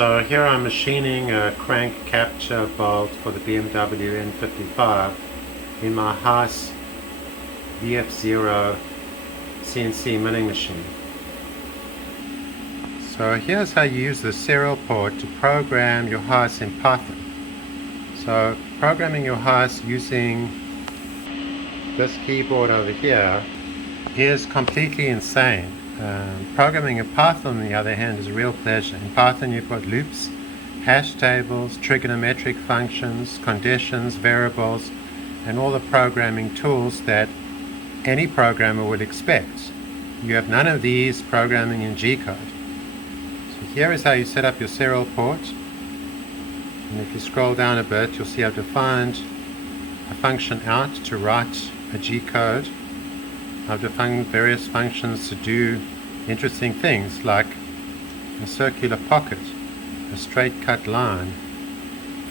So here I'm machining a crank capture bolt for the BMW N55 in my Haas VF0 CNC milling machine. So here's how you use the serial port to program your Haas in Python. So programming your Haas using this keyboard over here is completely insane. Programming in Python, on the other hand, is a real pleasure. In Python you've got loops, hash tables, trigonometric functions, conditions, variables, and all the programming tools that any programmer would expect. You have none of these programming in G-code. So here is how you set up your serial port. And if you scroll down a bit, you'll see I've defined a function out to write a G-code. I've defined various functions to do interesting things like a circular pocket, a straight cut line,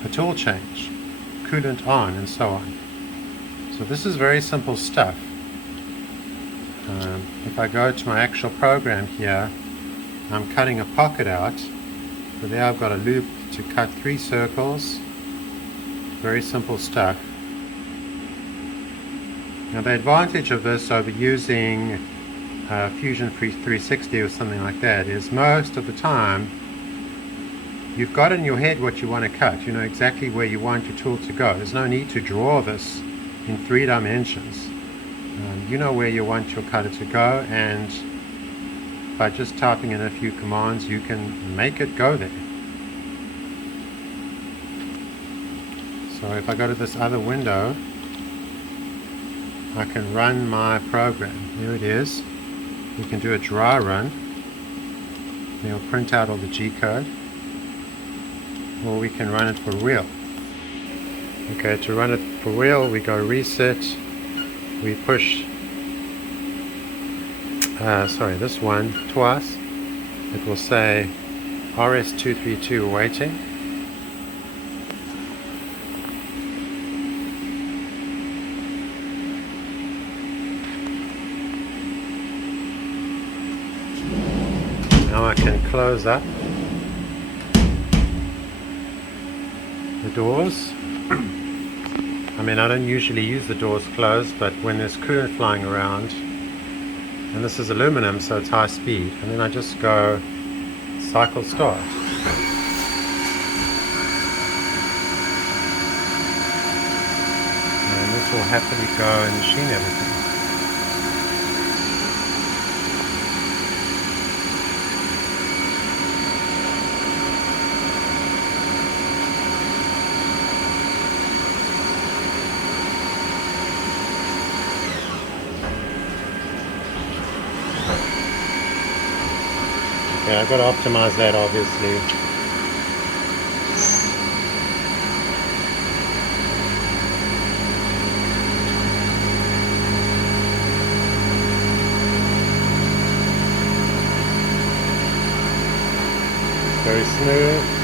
a tool change, coolant on, and so on. So this is very simple stuff. If I go to my actual program here, I'm cutting a pocket out. So there I've got a loop to cut 3 circles. Very simple stuff. Now the advantage of this over using Fusion 360 or something like that is most of the time you've got in your head what you want to cut. You know exactly where you want your tool to go. There's no need to draw this in 3 dimensions. You know where you want your cutter to go, and by just typing in a few commands you can make it go there. So if I go to this other window, I can run my program. There it is. We can do a dry run. It'll print out all the G-code. Or we can run it for real. Okay, to run it for real, we go reset. We push this one twice. It will say RS232 waiting. Now I can close up the doors. I mean, I don't usually use the doors closed, but when there's coolant flying around, and this is aluminum so it's high speed, and then I just go cycle start. And this will happily go and machine everything. Yeah, I've got to optimize that obviously. Very smooth.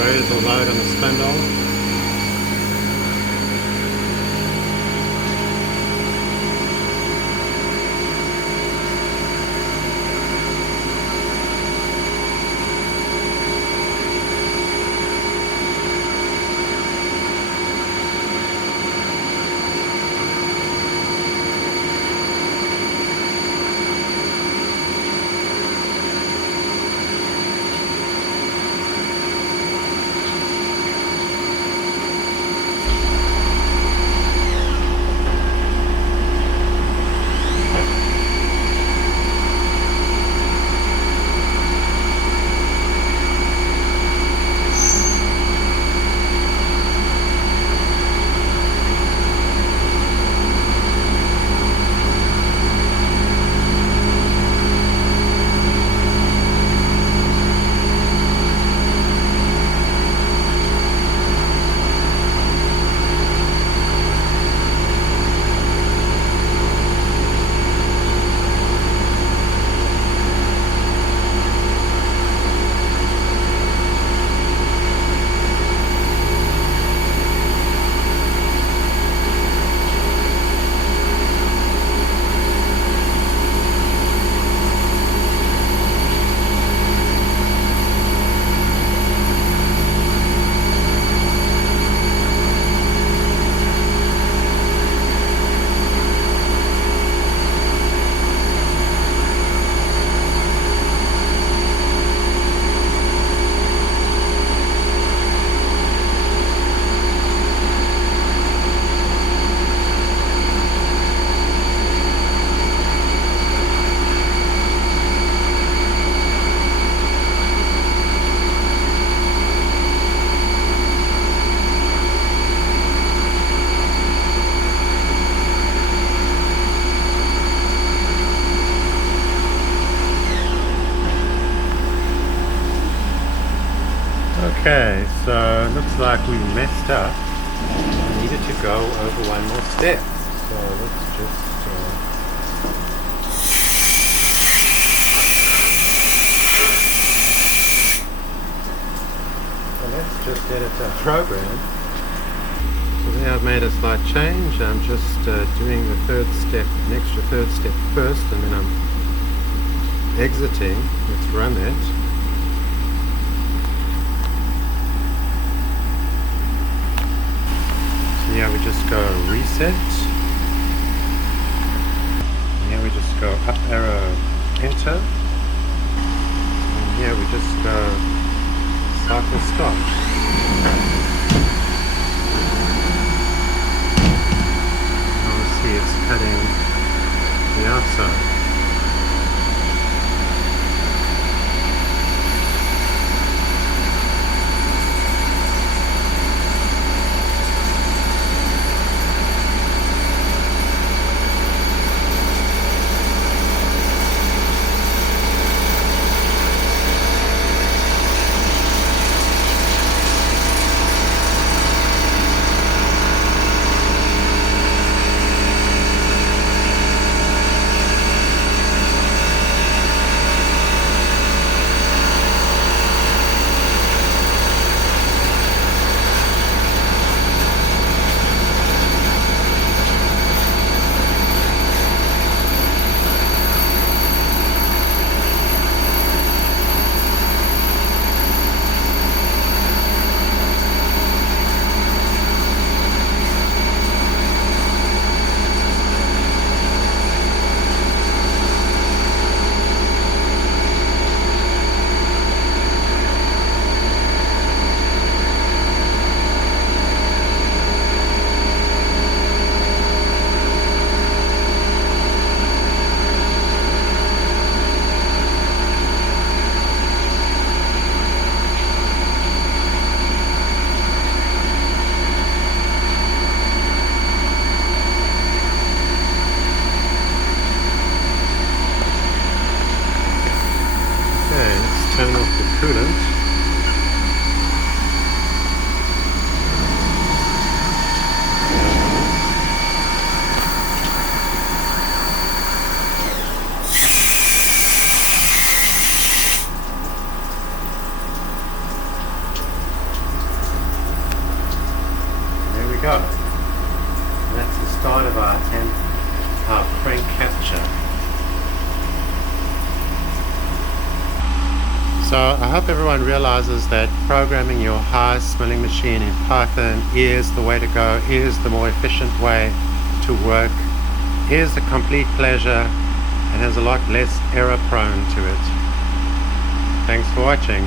Very little load on the spindle. Okay, so looks like we messed up. We needed to go over one more step. So let's just edit our program. So there I've made a slight change. I'm just doing the third step, an extra third step first, and then I'm exiting. Let's run that. Here we just go reset. Here we just go up arrow enter. And here we just go cycle stop. Now see it's cutting the outside. Turn off the coolant. There we go. And that's the start of our attempt, our crank capture. So I hope everyone realizes that programming your Haas milling machine in Python is the way to go, is the more efficient way to work, is a complete pleasure, and has a lot less error prone to it. Thanks for watching.